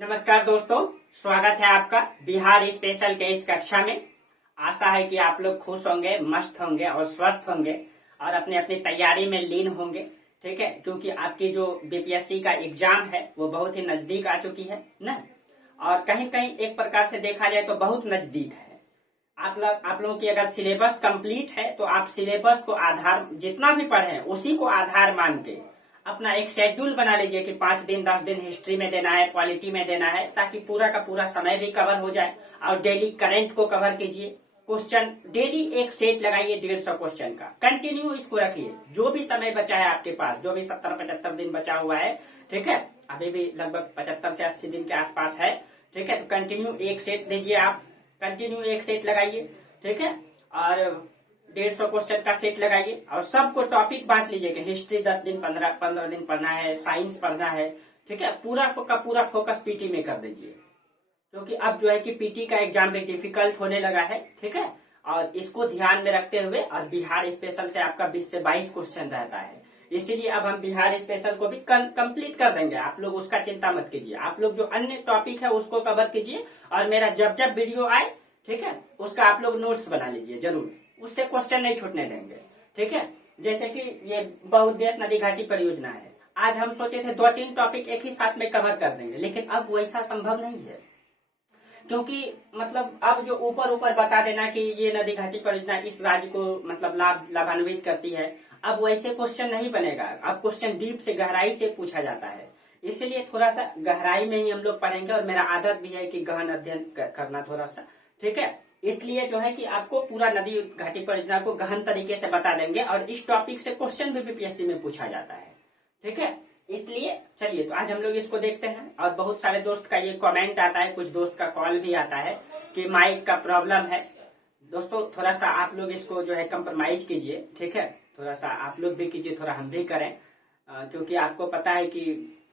नमस्कार दोस्तों, स्वागत है आपका बिहार स्पेशल के इस कक्षा में। आशा है कि आप लोग खुश होंगे, मस्त होंगे और स्वस्थ होंगे और अपनी अपनी तैयारी में लीन होंगे। ठीक है, क्योंकि आपकी जो बीपीएससी का एग्जाम है वो बहुत ही नजदीक आ चुकी है ना। और कहीं कहीं एक प्रकार से देखा जाए तो बहुत नजदीक है। आप लोगों की अगर सिलेबस कंप्लीट है तो आप सिलेबस को आधार जितना भी पढ़े उसी को आधार मान के अपना एक शेड्यूल बना लीजिए कि 5 दिन 10 दिन हिस्ट्री में देना है, पॉलिटी में देना है, ताकि पूरा का पूरा समय भी कवर हो जाए। और डेली करंट को कवर कीजिए। क्वेश्चन डेली एक सेट लगाइए 150 क्वेश्चन का, कंटिन्यू इसको रखिए। जो भी समय बचा है आपके पास, जो भी 70-75 दिन बचा हुआ है, ठीक है, अभी भी लगभग 75 से 80 दिन के आसपास है। ठीक है, तो कंटिन्यू एक सेट दीजिए, आप कंटिन्यू एक सेट लगाइए। ठीक है, और 150 क्वेश्चन का सेट लगाइए और सबको टॉपिक बांट लीजिए कि हिस्ट्री 10 दिन 15 दिन पढ़ना है, साइंस पढ़ना है। ठीक है, पूरा का पूरा फोकस पीटी में कर दीजिए, क्योंकि अब जो है कि पीटी का एग्जाम भी डिफिकल्ट होने लगा है। ठीक है, और इसको ध्यान में रखते हुए और बिहार स्पेशल से आपका 20 से 22 क्वेश्चन रहता है, इसीलिए अब हम बिहार स्पेशल को भी कंप्लीट कर देंगे। आप लोग उसका चिंता मत कीजिए, आप लोग जो अन्य टॉपिक है उसको कवर कीजिए और मेरा जब जब वीडियो आए, ठीक है, उसका आप लोग नोट्स बना लीजिए जरूर, उससे क्वेश्चन नहीं छूटने देंगे। ठीक है, जैसे कि ये बहुउद्देश्य नदी घाटी परियोजना है, आज हम सोचे थे 2-3 टॉपिक एक ही साथ में कवर कर देंगे, लेकिन अब वैसा संभव नहीं है, क्योंकि मतलब अब जो ऊपर ऊपर बता देना कि ये नदी घाटी परियोजना इस राज्य को मतलब लाभान्वित करती है, अब वैसे क्वेश्चन नहीं बनेगा। अब क्वेश्चन डीप से गहराई से पूछा जाता है, इसलिए थोड़ा सा गहराई में ही हम लोग पढ़ेंगे। और मेरा आदत भी है कि गहन अध्ययन करना थोड़ा सा। ठीक है, इसलिए जो है कि आपको पूरा नदी घाटी परियोजना को गहन तरीके से बता देंगे और इस टॉपिक से क्वेश्चन भी बीपीएससी में पूछा जाता है। ठीक है, इसलिए चलिए तो आज हम लोग इसको देखते हैं। और बहुत सारे दोस्त का ये कमेंट आता है, कुछ दोस्त का कॉल भी आता है कि माइक का प्रॉब्लम है। दोस्तों थोड़ा सा आप लोग इसको जो है कंप्रोमाइज कीजिए। ठीक है, थोड़ा सा आप लोग भी कीजिए, थोड़ा हम भी करें, क्योंकि आपको पता है कि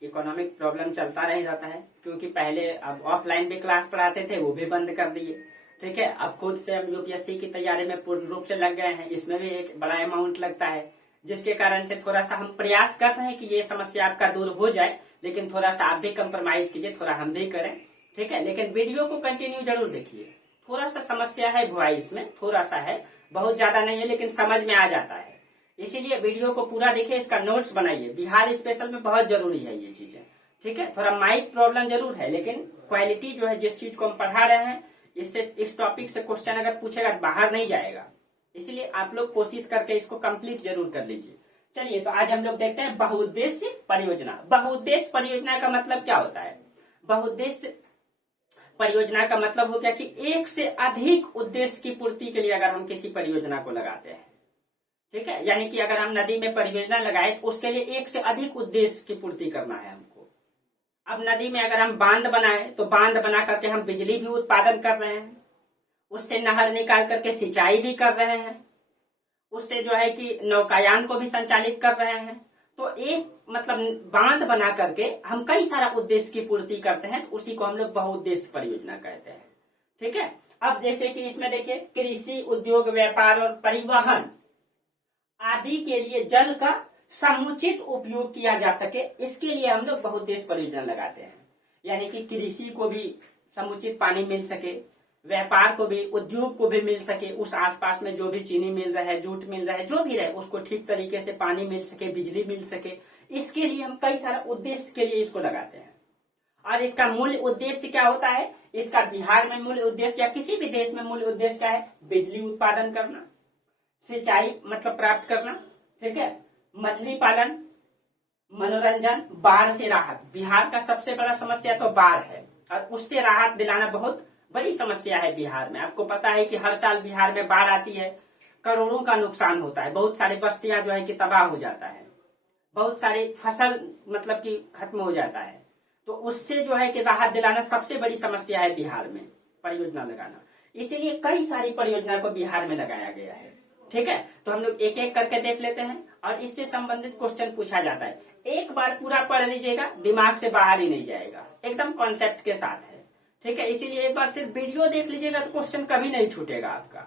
इकोनॉमिक प्रॉब्लम चलता रह जाता है। क्योंकि पहले अब ऑफलाइन भी क्लास पढ़ाते थे, वो भी बंद कर दिए। ठीक है, अब खुद से हम यूपीएससी की तैयारी में पूर्ण रूप से लग गए हैं, इसमें भी एक बड़ा अमाउंट लगता है, जिसके कारण से थोड़ा सा हम प्रयास कर रहे हैं कि ये समस्या आपका दूर हो जाए। लेकिन थोड़ा सा आप भी कंप्रोमाइज कीजिए, थोड़ा हम भी करें। ठीक है, लेकिन वीडियो को कंटिन्यू जरूर देखिए। थोड़ा सा समस्या है वॉइस में, थोड़ा सा है, बहुत ज्यादा नहीं है, लेकिन समझ में आ जाता है। इसीलिए वीडियो को पूरा देखिए, इसका नोट्स बनाइए। बिहार स्पेशल में बहुत जरूरी है ये चीजें। ठीक है, थोड़ा माइक प्रॉब्लम जरूर है, लेकिन क्वालिटी जो है, जिस चीज को हम पढ़ा रहे हैं, इससे इस टॉपिक से क्वेश्चन अगर पूछेगा बाहर नहीं जाएगा। इसलिए आप लोग कोशिश करके इसको कंप्लीट जरूर कर लीजिए। चलिए तो आज हम लोग देखते हैं बहुउद्देश्य परियोजना। बहुउद्देश्य परियोजना का मतलब क्या होता है? बहुउद्देश्य परियोजना का मतलब हो गया कि एक से अधिक उद्देश्य की पूर्ति के लिए अगर हम किसी परियोजना को लगाते हैं। ठीक है, यानी कि अगर हम नदी में परियोजना लगाए तो उसके लिए एक से अधिक उद्देश्य की पूर्ति करना है हमको। अब नदी में अगर हम बांध बनाए तो बांध बना करके हम बिजली भी उत्पादन कर रहे हैं, उससे नहर निकाल करके सिंचाई भी कर रहे हैं, उससे जो है कि नौकायान को भी संचालित कर रहे हैं। तो एक मतलब बांध बना करके हम कई सारा उद्देश्य की पूर्ति करते हैं, तो उसी को हम लोग बहुउद्देश्य परियोजना कहते हैं। ठीक है, अब जैसे कि इसमें देखिए, कृषि, उद्योग, व्यापार और परिवहन आदि के लिए जल का समुचित उपयोग किया जा सके, इसके लिए हम लोग बहुउद्देश्य परियोजना लगाते हैं। यानी कि कृषि को भी समुचित पानी मिल सके, व्यापार को भी, उद्योग को भी मिल सके, उस आसपास में जो भी चीनी मिल रहा है, जूट मिल रहा है, जो भी रहे, उसको ठीक तरीके से पानी मिल सके, बिजली मिल सके, इसके लिए हम कई सारा उद्देश्य के लिए इसको लगाते हैं। और इसका मूल उद्देश्य क्या होता है? इसका बिहार में मूल उद्देश्य या किसी भी देश में मूल उद्देश्य क्या है? बिजली उत्पादन करना, सिंचाई मतलब प्राप्त करना, ठीक है, मछली पालन, मनोरंजन, बाढ़ से राहत। बिहार का सबसे बड़ा समस्या तो बाढ़ है और उससे राहत दिलाना बहुत बड़ी समस्या है बिहार में। आपको पता है कि हर साल बिहार में बाढ़ आती है, करोड़ों का नुकसान होता है, बहुत सारी बस्तियां जो है कि तबाह हो जाता है, बहुत सारी फसल मतलब कि खत्म हो जाता है। तो उससे जो है कि राहत दिलाना सबसे बड़ी समस्या है बिहार में, परियोजना लगाना। इसीलिए कई सारी परियोजना को बिहार में लगाया गया है। ठीक है, तो हम लोग एक एक करके देख लेते हैं और इससे संबंधित क्वेश्चन पूछा जाता है। एक बार पूरा पढ़ लीजिएगा, दिमाग से बाहर ही नहीं जाएगा, एकदम कॉन्सेप्ट के साथ है। ठीक है, इसीलिए एक बार सिर्फ वीडियो देख लीजिएगा तो क्वेश्चन कभी नहीं छूटेगा आपका।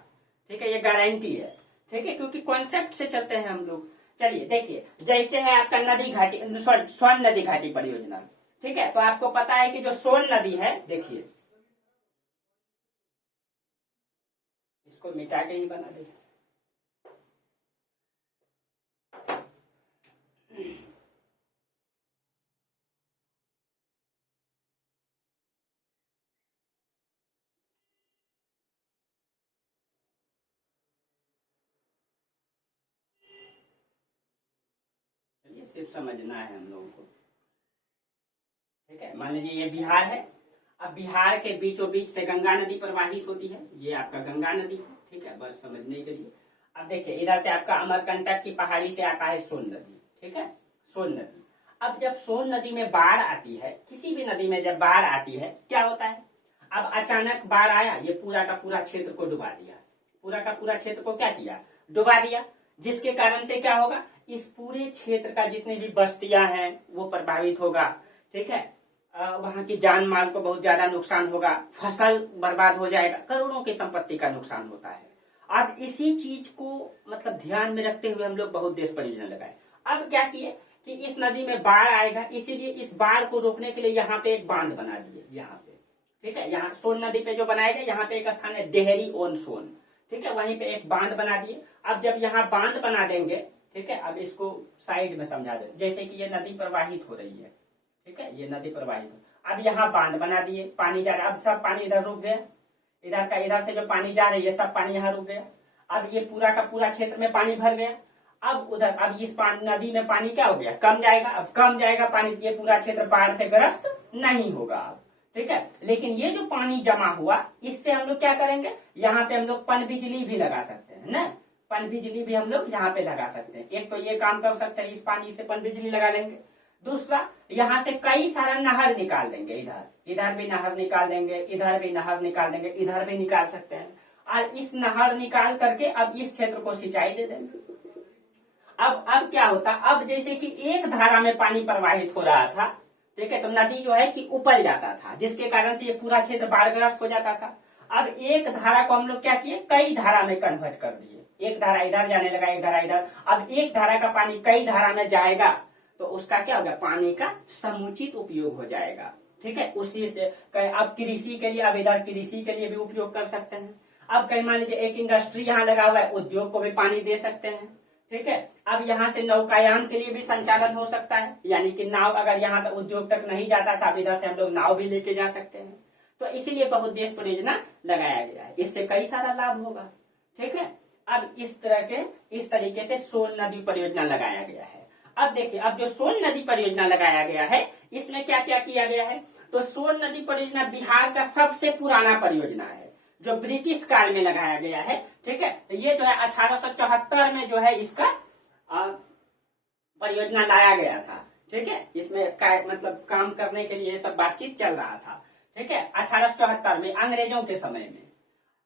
ठीक है, ये गारंटी है। ठीक है, क्योंकि कॉन्सेप्ट से चलते हैं हम लोग। चलिए देखिए, जैसे है आपका नदी घाटी, स्वर्ण नदी घाटी परियोजना। ठीक है, तो आपको पता है कि जो सोन नदी है, देखिए इसको मिटा के ही बना दे। ये सिर्फ समझना है हम लोगों को, ठीक है। मान लीजिए ये बिहार है, अब बिहार के बीचों बीच से गंगा नदी प्रवाहित होती है, ये आपका गंगा नदी है, ठीक है, बस समझने के लिए। अब देखिए इधर से आपका अमरकंटक की पहाड़ी से आता है सोन नदी, ठीक है, सोन नदी। अब जब सोन नदी में बाढ़ आती है, किसी भी नदी में जब बाढ़ आती है, क्या होता है, अब अचानक बाढ़ आया, ये पूरा का पूरा क्षेत्र को डुबा दिया, पूरा का पूरा क्षेत्र को क्या किया, डुबा दिया, जिसके कारण से क्या होगा, इस पूरे क्षेत्र का जितने भी बस्तियां हैं वो प्रभावित होगा, ठीक है। वहां की जान माल को बहुत ज्यादा नुकसान होगा, फसल बर्बाद हो जाएगा, करोड़ों की संपत्ति का नुकसान होता है। अब इसी चीज को मतलब ध्यान में रखते हुए हम लोग बहुत देश परियोजना लगाए। अब क्या किए कि इस नदी में बाढ़ आएगा, इसीलिए इस बाढ़ को रोकने के लिए यहाँ पे एक बांध बना दिए, यहाँ पे, ठीक है, यहाँ सोन नदी पे जो बनाएगा, यहाँ पे एक स्थान है डेहरी ऑन सोन, ठीक है, वहीं पे एक बांध बना दिए। अब जब यहाँ बांध बना देंगे, ठीक है, अब इसको साइड में समझा दे, जैसे कि ये नदी प्रवाहित हो रही है, ठीक है, ये नदी प्रवाहित हो, अब यहाँ बांध बना दिए, पानी जा रहा है, अब सब पानी इधर रुक गया, इधर का इधर से जो पानी जा रही है सब पानी यहाँ रुक गया। अब ये पूरा का पूरा क्षेत्र में पानी भर गया, अब उधर अब इस नदी में पानी क्या हो गया, कम जाएगा, अब कम जाएगा पानी, ये पूरा क्षेत्र बाढ़ से ग्रस्त नहीं होगा अब, ठीक है। लेकिन ये जो पानी जमा हुआ, इससे हम लोग क्या करेंगे, यहाँ पे हम लोग पन बिजली भी लगा सकते हैं ना, पन बिजली भी हम लोग यहाँ पे लगा सकते हैं। एक तो ये काम कर सकते हैं, इस पानी से पन बिजली लगा लेंगे। दूसरा, यहाँ से कई सारा नहर निकाल देंगे, इधर भी नहर निकाल देंगे, इधर भी नहर निकाल देंगे, इधर भी निकाल सकते हैं, और इस नहर निकाल करके अब इस क्षेत्र को सिंचाई दे देंगे। अब क्या होता, अब जैसे कि एक धारा में पानी प्रवाहित हो रहा था, ठीक है, तो नदी जो है कि उपल जाता था, जिसके कारण से ये पूरा क्षेत्र बाढ़ग्रस्त हो जाता था। अब एक धारा को हम लोग क्या किए, कई धारा में कन्वर्ट कर दिए, एक धारा इधर जाने लगा, एक धारा इधर। अब एक धारा का पानी कई धारा में जाएगा, तो उसका क्या होगा, पानी का समुचित उपयोग हो जाएगा, ठीक है। उसी से अब कृषि के लिए, अब इधर कृषि के लिए भी उपयोग कर सकते हैं। अब कहीं मान लीजिए एक इंडस्ट्री यहाँ लगा हुआ है, उद्योग को भी पानी दे सकते हैं, ठीक है। अब यहाँ से नौकायान के लिए भी संचालन हो सकता है, यानी कि नाव अगर यहाँ तक उद्योग तक नहीं जाता था, अब इधर से हम लोग नाव भी लेके जा सकते हैं। तो इसीलिए बहुउद्देश्य परियोजना लगाया गया है, इससे कई सारा लाभ होगा, ठीक है। अब इस तरीके से सोन नदी परियोजना लगाया गया है। अब देखिए, अब जो सोन नदी परियोजना लगाया गया है, इसमें क्या क्या किया गया है, तो सोन नदी परियोजना बिहार का सबसे पुराना परियोजना है, जो ब्रिटिश काल में लगाया गया है, ठीक है। ये जो है 1874 में जो है इसका परियोजना लाया गया था, ठीक है। इसमें मतलब काम करने के लिए सब बातचीत चल रहा था, ठीक है, 1874 में अंग्रेजों के समय में,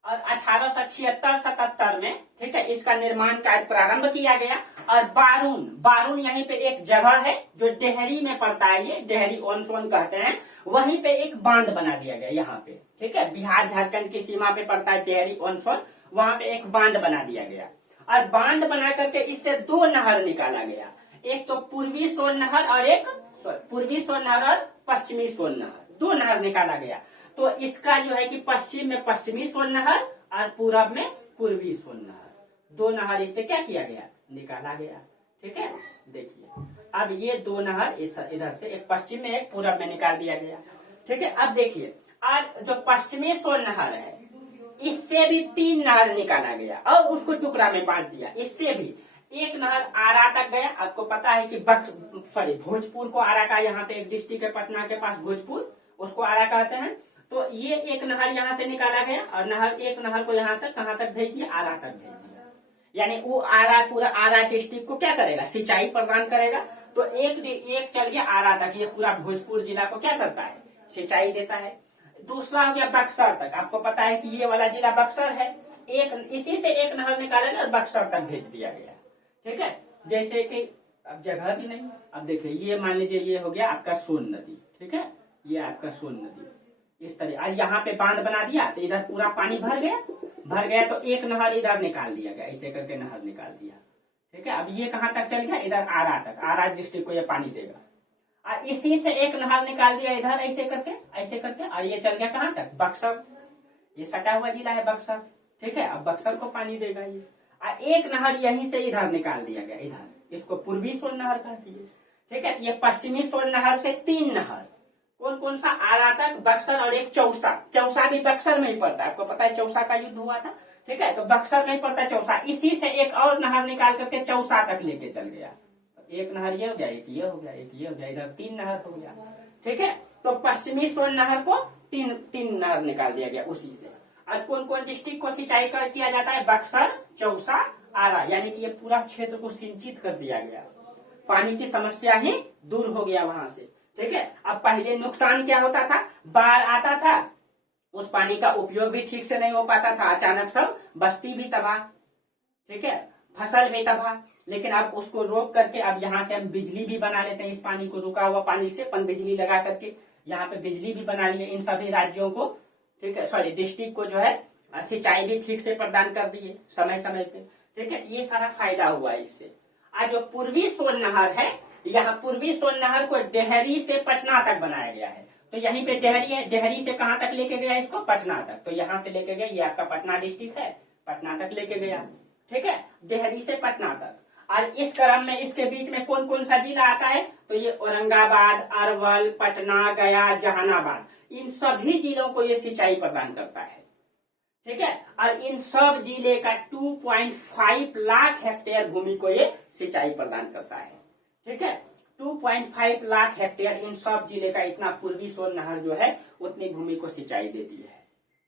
और 1876-77 में, ठीक है, इसका निर्माण कार्य प्रारंभ किया गया। और बारून यहीं पे एक जगह है जो डेहरी में पड़ता है, ये डेहरी ऑन सोन कहते हैं, वहीं पे एक बांध बना दिया गया यहाँ पे, ठीक है, बिहार झारखंड की सीमा पे पड़ता है डेहरी ऑन सोन, वहां पे एक बांध बना दिया गया। और बांध बना करके इससे दो नहर निकाला गया, एक तो पूर्वी सोन नहर और पश्चिमी सोन नहर, दो नहर निकाला गया। तो इसका जो है कि पश्चिम में पश्चिमी सोन नहर और पूरब में पूर्वी सोन नहर, दो नहर इससे क्या किया गया, निकाला गया, ठीक है। देखिए अब ये दो नहर इधर से, एक पश्चिम में एक पूरब में निकाल दिया गया, ठीक है। अब देखिए, और जो पश्चिमी सोन नहर है, इससे भी 3 नहर निकाला गया और उसको टुकड़ा में बांट दिया। इससे भी एक नहर आरा तक गया, आपको पता है कि भोजपुर को आरा का, यहाँ पे एक डिस्ट्रिक्ट है पटना के पास भोजपुर, उसको आरा कहते हैं। तो ये एक नहर यहाँ से निकाला गया और एक नहर को यहाँ तक, कहाँ तक भेज दिया, आरा तक भेज दिया। यानी वो पूरा आरा डिस्ट्रिक्ट को क्या करेगा, सिंचाई प्रदान करेगा। तो एक चल गया आरा तक, ये पूरा भोजपुर जिला को क्या करता है, सिंचाई देता है। दूसरा हो गया बक्सर तक, आपको पता है कि ये वाला जिला बक्सर है, इसी से एक नहर निकाला गया और बक्सर तक भेज दिया गया, ठीक है। जैसे कि अब जगह भी नहीं, अब देखिए ये मान लीजिए ये हो गया आपका सोन नदी, ठीक है, ये आपका सोन नदी इस तरह, और यहाँ पे बांध बना दिया तो इधर पूरा पानी भर गया तो एक नहर इधर निकाल दिया गया, ऐसे करके नहर निकाल दिया, ठीक है। अब ये कहाँ तक चल गया, इधर आरा तक, आरा डिस्ट्रिक्ट को ये पानी देगा। और इसी से एक नहर निकाल दिया इधर ऐसे करके और ये चल गया कहाँ तक, बक्सर। ये सटा हुआ जिला है बक्सर, ठीक है। अब बक्सर को पानी देगा ये। और एक नहर यहीं से इधर निकाल दिया गया, इधर, इसको पूर्वी सोन नहर कहती है, ठीक है। ये पश्चिमी सोन नहर से 3 नहर, कौन कौन सा, आरा तक, बक्सर और एक चौसा। चौसा भी बक्सर में ही पड़ता है, आपको पता है चौसा का युद्ध हुआ था, ठीक है। तो बक्सर में ही पड़ता है चौसा। इसी से एक और नहर निकाल करके चौसा तक लेके चल गया। एक नहर ये हो गया, एक ये हो गया, एक ये हो गया, इधर 3 नहर हो गया, ठीक है। तो पश्चिमी सोन नहर को तीन नहर निकाल दिया गया उसी से। और कौन कौन डिस्ट्रिक्ट को सिंचाई किया जाता है, बक्सर, चौसा, आरा, यानी कि ये पूरा क्षेत्र को सिंचित कर दिया गया। पानी की समस्या ही दूर हो गया वहां से, ठीक है। अब पहले नुकसान क्या होता था, बाढ़ आता था, उस पानी का उपयोग भी ठीक से नहीं हो पाता था, अचानक सब बस्ती भी तबाह, ठीक है, फसल भी तबाह। लेकिन अब उसको रोक करके अब यहाँ से हम बिजली भी बना लेते हैं, इस पानी को, रुका हुआ पानी से पन बिजली लगा करके यहाँ पे बिजली भी बना लिए इन सभी राज्यों को, ठीक है, सॉरी डिस्ट्रिक्ट को जो है सिंचाई भी ठीक से प्रदान कर दिए समय समय पे, ठीक है। ये सारा फायदा हुआ इससे। आज जो पूर्वी सोन नहर है, यहाँ पूर्वी सोन नहर को डेहरी से पटना तक बनाया गया है। तो यहीं पे डेहरी है, डेहरी से कहाँ तक लेके गया इसको, पटना तक। तो यहाँ से लेके गया, ये आपका पटना डिस्ट्रिक्ट है, पटना तक लेके गया, ठीक है, डेहरी से पटना तक। और इस क्रम में इसके बीच में कौन कौन सा जिला आता है, तो ये औरंगाबाद, अरवल, पटना, गया, जहानाबाद, इन सभी जिलों को ये सिंचाई प्रदान करता है, ठीक है। और इन सब जिले का 2.5 लाख हेक्टेयर भूमि को ये सिंचाई प्रदान करता है, ठीक है। 2.5 लाख हेक्टेयर इन सब जिले का इतना पूर्वी सोन नहर जो है उतनी भूमि को सिंचाई देती है,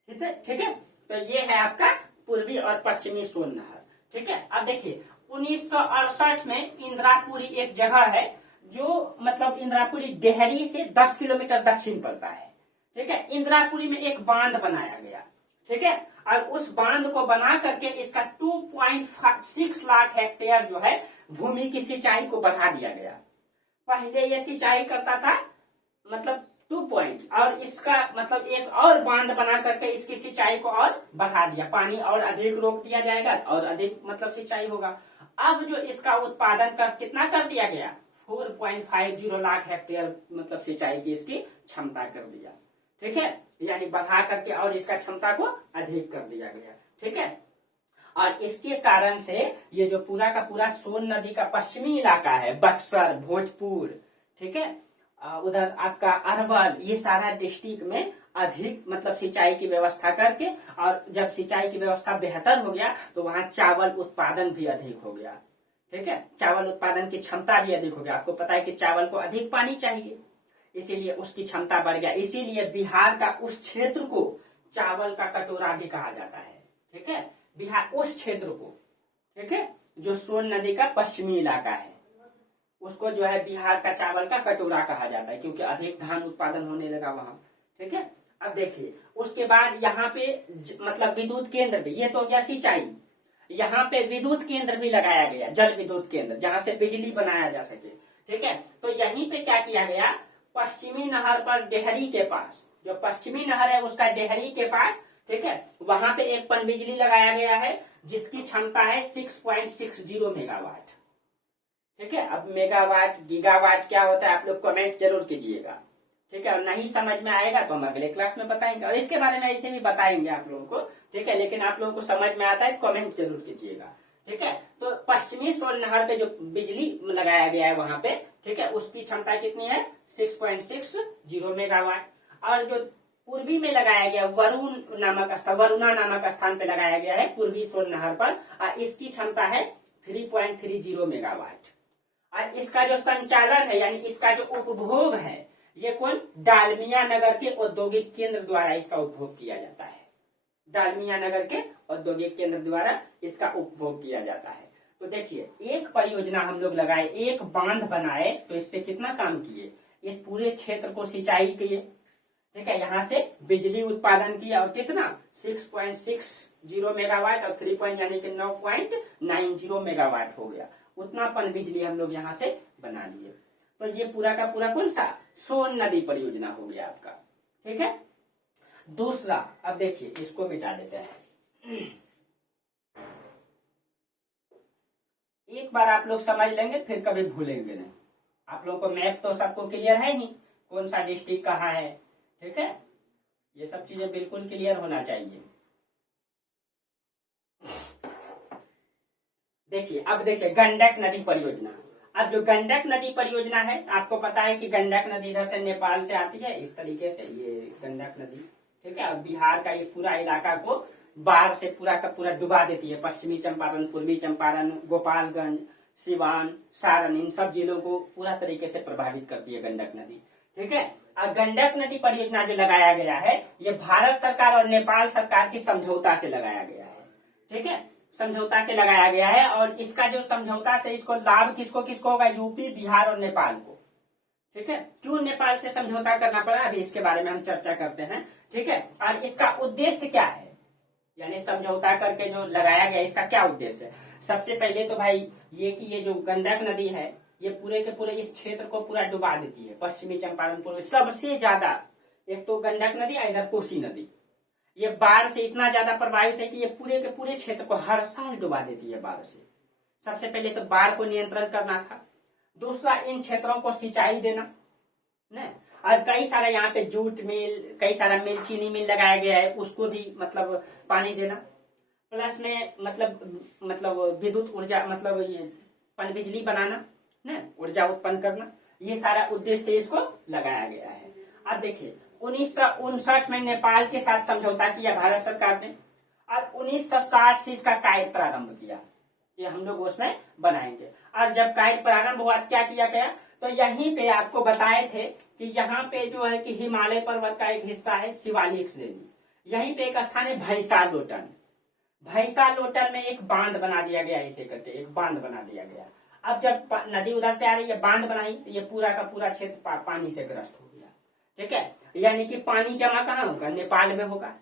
ठीक है, ठीक है। तो ये है आपका पूर्वी और पश्चिमी सोन नहर, ठीक है। अब देखिए 1968 में इंद्रापुरी एक जगह है जो, मतलब इंद्रापुरी डेहरी से 10 किलोमीटर दक्षिण पड़ता है, ठीक है। इंद्रापुरी में एक बांध बनाया गया, ठीक है। और उस बांध को बना करके इसका 2.6 लाख हेक्टेयर जो है भूमि की सिंचाई को बढ़ा दिया गया। पहले ये सिंचाई करता था मतलब 2 पॉइंट, और इसका मतलब एक और बांध बना करके इसकी सिंचाई को और बढ़ा दिया, पानी और अधिक रोक दिया जाएगा और अधिक मतलब सिंचाई होगा। अब जो इसका उत्पादन कर कितना कर दिया गया, 4.50 लाख हेक्टेयर मतलब सिंचाई की इसकी क्षमता कर दिया, ठीक है। यानी बढ़ा करके और इसका क्षमता को अधिक कर दिया गया, ठीक है। और इसके कारण से ये जो पूरा का पूरा सोन नदी का पश्चिमी इलाका है, बक्सर, भोजपुर, ठीक है, उधर आपका अरवल, ये सारा डिस्ट्रिक्ट में अधिक मतलब सिंचाई की व्यवस्था करके, और जब सिंचाई की व्यवस्था बेहतर हो गया तो वहां चावल उत्पादन भी अधिक हो गया, ठीक है। चावल उत्पादन की क्षमता भी अधिक हो गया। आपको पता है कि चावल को अधिक पानी चाहिए, इसीलिए उसकी क्षमता बढ़ गया। इसीलिए बिहार का उस क्षेत्र को चावल का कटोरा भी कहा जाता है, ठीक है। बिहार उस क्षेत्र को, ठीक है, जो सोन नदी का पश्चिमी इलाका है, उसको जो है बिहार का चावल का कटोरा कहा जाता है, क्योंकि अधिक धान उत्पादन होने लगा वहां, ठीक है। अब देखिए उसके बाद यहाँ पे मतलब विद्युत केंद्र भी, ये तो हो गया सिंचाई, यहाँ पे विद्युत केंद्र भी लगाया गया, जल विद्युत केंद्र, जहाँ से बिजली बनाया जा सके, ठीक है। तो यहीं पे क्या किया गया, पश्चिमी नहर पर डेहरी के पास, जो पश्चिमी नहर है उसका डेहरी के पास, ठीक है, वहां पे एक पनबिजली लगाया गया है जिसकी क्षमता है 6.60 मेगावाट, ठीक है। अब मेगावाट गीगावाट क्या होता है आप लोग कमेंट जरूर कीजिएगा, ठीक है। और नहीं समझ में आएगा तो हम अगले क्लास में बताएंगे, और इसके बारे में ऐसे भी बताएंगे आप लोगों को, ठीक है। लेकिन आप लोगों को समझ में आता है कमेंट जरूर कीजिएगा, ठीक है। तो पश्चिमी सोन नहर पे जो बिजली लगाया गया है वहां पे, ठीक है, उसकी क्षमता कितनी है 6.60 मेगावाट। और जो पूर्वी में लगाया गया वरुणा नामक स्थान पे लगाया गया है पूर्वी सोन नहर पर, इसकी क्षमता है 3.30 मेगावाट। और इसका जो संचालन है यानी इसका जो उपभोग है, ये कौन, डालमिया नगर के औद्योगिक केंद्र द्वारा इसका उपभोग किया जाता है। डालमिया नगर के औद्योगिक केंद्र द्वारा इसका उपभोग किया जाता है। तो देखिए एक परियोजना हम लोग लगाए, एक बांध बनाए, तो इससे कितना काम किए, इस पूरे क्षेत्र को सिंचाई किए, ठीक है। यहाँ से बिजली उत्पादन किया और कितना 6.60 मेगावाट और 3 पॉइंट यानी कि 9.90 मेगावाट हो गया, उतना पन बिजली हम लोग यहाँ से बना लिए। तो ये पूरा का पूरा कौन सा, सोन नदी परियोजना हो गया आपका, ठीक है। दूसरा, अब देखिए इसको मिटा देते हैं, एक बार आप लोग समझ लेंगे फिर कभी भूलेंगे नहीं। आप लोगों को मैप तो सबको क्लियर है ही, कौन सा डिस्ट्रिक्ट कहाँ है, ठीक है। ये सब चीजें बिल्कुल क्लियर होना चाहिए। देखिए अब देखिए गंडक नदी परियोजना। अब जो गंडक नदी परियोजना है, आपको पता है कि गंडक नदी इधर से नेपाल से आती है इस तरीके से, ये गंडक नदी, ठीक है। अब बिहार का ये पूरा इलाका को बाढ़ से पूरा का पूरा डुबा देती है। पश्चिमी चंपारण, पूर्वी चंपारण, गोपालगंज, सिवान, सारण, इन सब जिलों को पूरा तरीके से प्रभावित करती है गंडक नदी, ठीक है। और गंडक नदी परियोजना जो लगाया गया है, ये भारत सरकार और नेपाल सरकार की समझौता से लगाया गया है, ठीक है। समझौता से लगाया गया है, और इसका जो समझौता से इसको लाभ किसको किसको होगा, यूपी, बिहार और नेपाल को, ठीक है। क्यों नेपाल से समझौता करना पड़ा, अभी इसके बारे में हम चर्चा करते हैं, ठीक है। और इसका उद्देश्य क्या है, यानी समझौता करके जो लगाया गया इसका क्या उद्देश्य है। सबसे पहले तो भाई ये कि ये जो गंडक नदी है, ये पूरे के पूरे इस क्षेत्र को पूरा डुबा देती है। पश्चिमी चंपारण पूर्व सबसे ज्यादा, एक तो गंडक नदी और इधर कोसी नदी, ये बाढ़ से इतना ज्यादा प्रभावित है कि ये पूरे के पूरे क्षेत्र को हर साल डुबा देती है बाढ़ से। सबसे पहले तो बाढ़ को नियंत्रण करना था, दूसरा इन क्षेत्रों को सिंचाई देना न, और कई सारा यहाँ पे जूट मिल, कई सारा मिल, चीनी मिल लगाया गया है, उसको भी मतलब पानी देना, प्लस में मतलब विद्युत ऊर्जा, मतलब ये पनबिजली बनाना न, ऊर्जा उत्पन्न करना, ये सारा उद्देश्य से इसको लगाया गया है। अब देखिए 1959 में नेपाल के साथ समझौता किया भारत सरकार ने, और 1960 से इसका कार्य प्रारंभ किया कि हम लोग उसमें बनाएंगे। और जब कार्य प्रारंभ हुआ क्या किया गया, तो यहीं पे आपको बताए थे कि यहाँ पे जो है कि हिमालय पर्वत का एक हिस्सा है शिवालिक श्रेणी, यहीं पे एक स्थान है भैंसा लोटन। भैंसा लोटन में एक बांध बना दिया गया, इसे करके एक बांध बना दिया गया। अब जब नदी उधर से आ रही है, बांध बनाई, तो ये पूरा का पूरा क्षेत्र पानी से ग्रस्त हो गया, ठीक है। यानी कि पानी जमा कहाँ होगा, नेपाल में होगा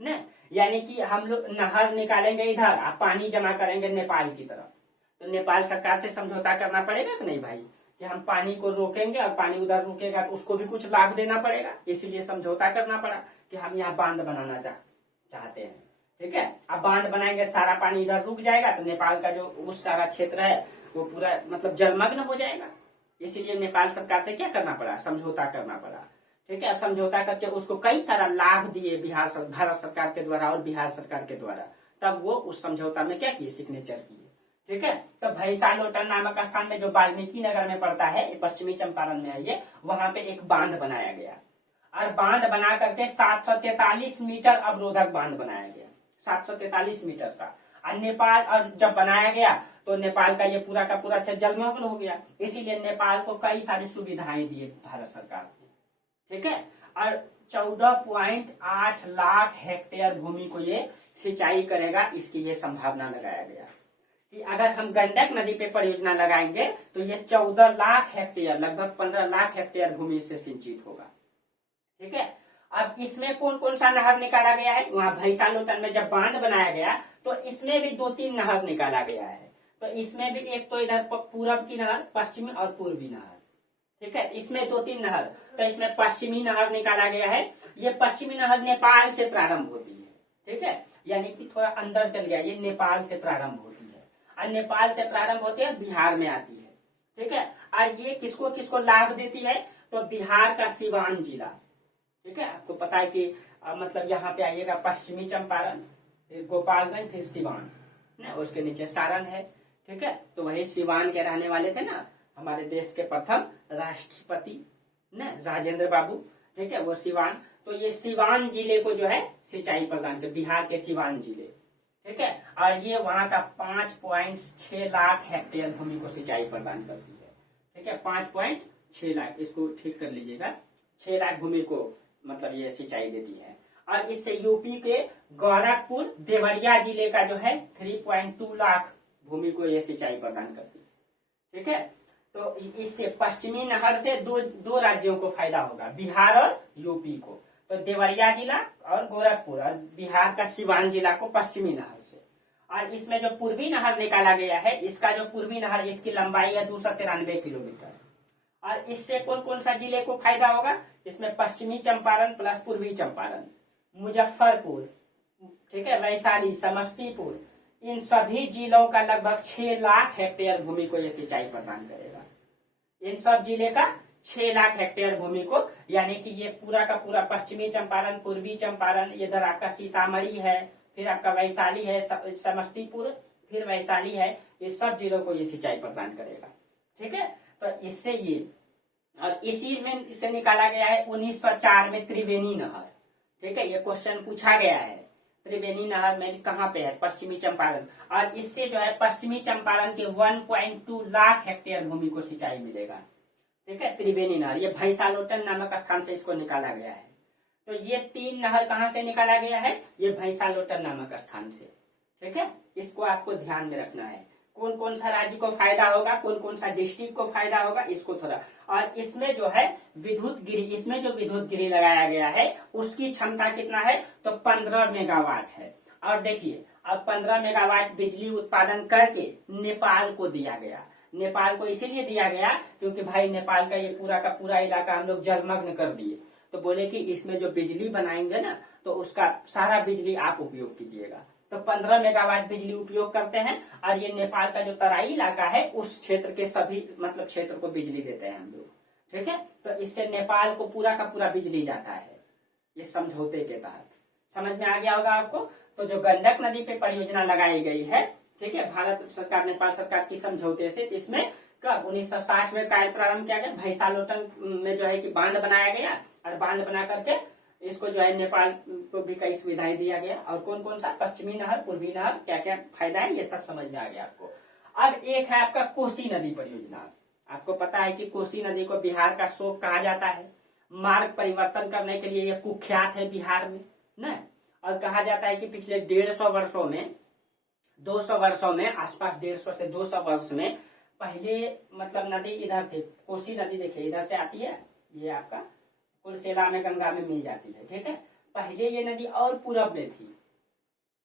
न, यानी कि हम लोग नहर निकालेंगे इधर, आप पानी जमा करेंगे नेपाल की तरफ, तो नेपाल सरकार से समझौता करना पड़ेगा कि नहीं भाई, कि हम पानी को रोकेंगे और पानी उधर रुकेगा तो उसको भी कुछ लाभ देना पड़ेगा, इसीलिए समझौता करना पड़ा कि हम यहाँ बांध बनाना चाहते हैं, ठीक है। अब बांध बनाएंगे, सारा पानी इधर रुक जाएगा, तो नेपाल का जो उस सारा क्षेत्र है वो पूरा मतलब जलमग्न हो जाएगा। इसीलिए नेपाल सरकार से क्या करना पड़ा, समझौता करना पड़ा, ठीक है। समझौता करके उसको कई सारा लाभ दिए भारत सरकार के द्वारा और बिहार सरकार के द्वारा, तब वो उस समझौता में क्या किए, सिग्नेचर किए, ठीक है। तो भैंसा लोटन नामक स्थान में जो वाल्मीकि नगर में पड़ता है, पश्चिमी चंपारण में है ये, वहां पे एक बांध बनाया गया, और बांध बना करके 743 मीटर अवरोधक बांध बनाया गया, 743 मीटर का। और नेपाल, और जब बनाया गया तो नेपाल का ये पूरा का पूरा जलमग्न हो गया, इसीलिए नेपाल को कई सारी सुविधाएं दिए भारत सरकार ने, ठीक है। और 14.8 लाख हेक्टेयर भूमि को ये सिंचाई करेगा, इसकी ये संभावना लगाया गया कि अगर हम गंडक नदी पे परियोजना लगाएंगे तो ये 14 लाख हेक्टेयर, लगभग 15 लाख हेक्टेयर भूमि इससे सिंचित होगा, ठीक है। अब इसमें कौन कौन सा नहर निकाला गया है, वहां भैंसा लोटन में जब बांध बनाया गया तो इसमें भी 2-3 नहर निकाला गया है। तो इसमें भी एक तो इधर पूरब की नहर, पश्चिमी और पूर्वी नहर, ठीक है। इसमें 2-3 नहर, तो इसमें पश्चिमी नहर निकाला गया है। ये पश्चिमी नहर नेपाल से प्रारंभ होती है, ठीक है, यानी कि थोड़ा अंदर चल गया, ये नेपाल से प्रारंभ होती है, और नेपाल से प्रारंभ होती है बिहार में आती है, ठीक है। और ये किसको किसको लाभ देती है, तो बिहार का सिवान जिला, ठीक है। आपको पता है कि मतलब यहाँ पे आइएगा पश्चिमी चंपारण, फिर गोपालगंज, फिर सिवान न, उसके नीचे सारण है, ठीक है। तो वही सिवान के रहने वाले थे ना हमारे देश के प्रथम राष्ट्रपति न, राजेंद्र बाबू, ठीक है, वो सिवान। तो ये सिवान जिले को जो है सिंचाई प्रदान कर, बिहार के सिवान जिले, ठीक है। और ये वहां का 5.6 लाख हेक्टेयर भूमि को सिंचाई प्रदान करती है, ठीक है। 5.6 लाख, इसको ठीक कर लीजिएगा, 6 लाख भूमि को मतलब ये सिंचाई देती है। और इससे यूपी के गोरखपुर, देवरिया जिले का जो है 3.2 लाख भूमि को ये सिंचाई प्रदान करती है, ठीक है। तो इससे पश्चिमी नहर से दो राज्यों को फायदा होगा, बिहार और यूपी को। तो देवरिया जिला और गोरखपुर, और बिहार का सिवान जिला को पश्चिमी नहर से। और इसमें जो पूर्वी नहर निकाला गया है, इसका जो पूर्वी नहर, इसकी लंबाई है 293 किलोमीटर। और इससे कौन कौन सा जिले को फायदा होगा, इसमें पश्चिमी चंपारण प्लस पूर्वी चंपारण, मुजफ्फरपुर, ठीक है, वैशाली, समस्तीपुर, इन सभी जिलों का लगभग 6 लाख हेक्टेयर भूमि को यह सिंचाई प्रदान करेगा, इन सब जिले का 6 लाख हेक्टेयर भूमि को, यानी कि ये पूरा का पूरा पश्चिमी चंपारण, पूर्वी चंपारण, इधर आपका सीतामढ़ी है, फिर आपका वैशाली है, समस्तीपुर, फिर वैशाली है, ये सब जिलों को ये सिंचाई प्रदान करेगा। ठीक है, तो इससे ये, और इसी में इसे निकाला गया है 1904 में त्रिवेणी नहर। ठीक है, ये क्वेश्चन पूछा गया है, त्रिवेणी नहर में कहाँ पे है, पश्चिमी चंपारण, और इससे जो है पश्चिमी चंपारण के 1.2 लाख हेक्टेयर भूमि को सिंचाई मिलेगा। ठीक है, त्रिवेणी नहर, ये भैंसालोटन नामक स्थान से इसको निकाला गया है। तो ये 3 नहर कहाँ से निकाला गया है, ये भैंसालोटन नामक स्थान से। ठीक है, इसको आपको ध्यान में रखना है, कौन कौन सा राज्य को फायदा होगा, कौन कौन सा डिस्ट्रिक्ट को फायदा होगा, इसको थोड़ा। और इसमें जो है विद्युत गिरी, इसमें जो विद्युत गिरी लगाया गया है उसकी क्षमता कितना है, तो 15 मेगावाट है। और देखिए, अब 15 मेगावाट बिजली उत्पादन करके नेपाल को दिया गया। नेपाल को इसीलिए दिया गया क्योंकि भाई नेपाल का ये पूरा का पूरा इलाका हम लोग जलमग्न कर दिए, तो बोले कि इसमें जो बिजली बनाएंगे ना, तो उसका सारा बिजली आप उपयोग कीजिएगा। तो 15 मेगावाट बिजली उपयोग करते हैं, और ये नेपाल का जो तराई इलाका है उस क्षेत्र के सभी मतलब क्षेत्र को बिजली देते हैं हम लोग। ठीक है, तो इससे नेपाल को पूरा का पूरा बिजली जाता है ये समझौते के तहत। समझ में आ गया होगा आपको। तो जो गंडक नदी पे परियोजना लगाई गई है, ठीक है, भारत सरकार नेपाल सरकार की समझौते से, इसमें कब 1960 में कार्य प्रारंभ किया गया। भैंसालोटन में जो है कि बांध बनाया गया, और बांध बना करके इसको जो है नेपाल को भी कई सुविधाएं दिया गया। और कौन कौन सा, पश्चिमी नहर, पूर्वी नहर, क्या क्या फायदा है, ये सब समझ में आ गया आपको। अब एक है आपका कोसी नदी परियोजना। आपको पता है कि कोसी नदी को बिहार का शोक कहा जाता है। मार्ग परिवर्तन करने के लिए ये कुख्यात है बिहार में न। और कहा जाता है कि पिछले 150 वर्षों में, 200 वर्षों में, आसपास 150 से 200 वर्ष में पहले मतलब नदी इधर थी। कोसी नदी देखिए इधर से आती है, ये आपका कुलसेला में गंगा में मिल जाती है। ठीक है, पहले ये नदी और पूरब में थी।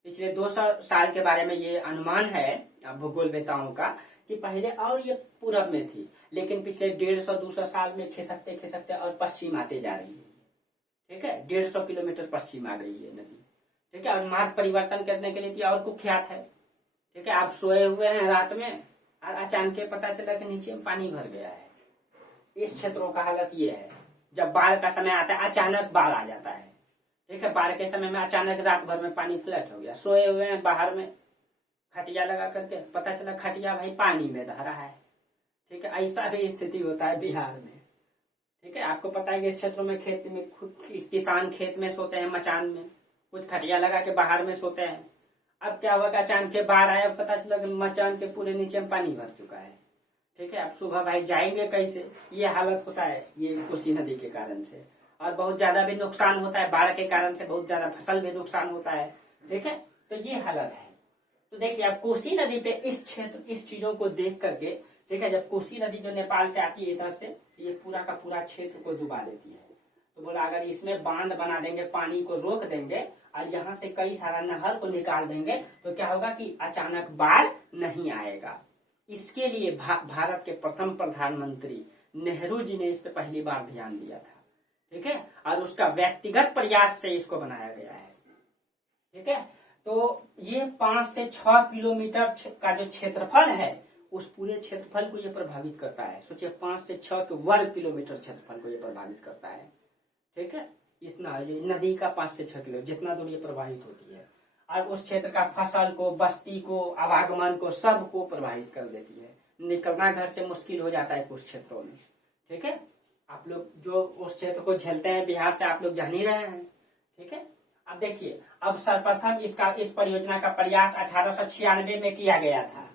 पिछले 200 साल के बारे में ये अनुमान है भूगोलवेताओं का कि पहले और ये पूरब में थी, लेकिन पिछले 150-200 साल में खिसकते खिसकते और पश्चिम आते जा रही है। ठीक है, 150 किलोमीटर पश्चिम आ गई है नदी। ठीक है, और मार्ग परिवर्तन करने के लिए और कुख्यात है। ठीक है, आप सोए हुए हैं रात में और अचानक पता चला कि नीचे में पानी भर गया है। इस क्षेत्रों का हालत ये है। जब बाढ़ का समय आता है, अचानक बाढ़ आ जाता है। ठीक है, बाढ़ के समय में अचानक रात भर में पानी फ्लड हो गया। सोए हुए हैं बाहर में, खटिया लगा करके पता चला खटिया भाई पानी में रह रहा है। ठीक है, ऐसा भी स्थिति होता है बिहार में। ठीक है, आपको पता है कि इस क्षेत्रों में खेत में किसान खेत में सोते हैं, मचान में, कुछ खटिया लगा के बाहर में सोते हैं। अब क्या हुआ, अचानक के बाढ़ आया, पता चला कि मचान के पूरे नीचे में पानी भर चुका है। ठीक है, अब सुबह भाई जाएंगे कैसे, ये हालत होता है ये कोसी नदी के कारण से। और बहुत ज्यादा भी नुकसान होता है बाढ़ के कारण से, बहुत ज्यादा फसल भी नुकसान होता है। ठीक है, तो ये हालत है। तो देखिए आप कोसी नदी पे इस क्षेत्र, इस चीजों को देख करके, ठीक है, जब कोसी नदी जो नेपाल से आती है इधर से, ये पूरा का पूरा क्षेत्र को डुबा देती है। तो बोला अगर इसमें बांध बना देंगे, पानी को रोक देंगे और यहाँ से कई सारा नहर को निकाल देंगे, तो क्या होगा कि अचानक बाढ़ नहीं आएगा। इसके लिए भारत के प्रथम प्रधानमंत्री नेहरू जी ने इस पे पहली बार ध्यान दिया था। ठीक है, और उसका व्यक्तिगत प्रयास से इसको बनाया गया है। ठीक है, तो ये 5 से 6 किलोमीटर का जो क्षेत्रफल है, उस पूरे क्षेत्रफल को ये प्रभावित करता है। सोचिए 5 से 6 वर्ग किलोमीटर क्षेत्रफल को ये प्रभावित करता है। ठीक है, इतना ये नदी का 5 से 6 किलो जितना दूर ये प्रभावित होती है, और उस क्षेत्र का फसल को, बस्ती को, आवागमन को, सब को प्रभावित कर देती है। निकलना घर से मुश्किल हो जाता है कुछ क्षेत्रों में। ठीक है, आप लोग जो उस क्षेत्र को झेलते हैं बिहार से, आप लोग जान ही रहे हैं। ठीक है, अब देखिए, अब सर्वप्रथम इस परियोजना का प्रयास 1896 में किया गया था,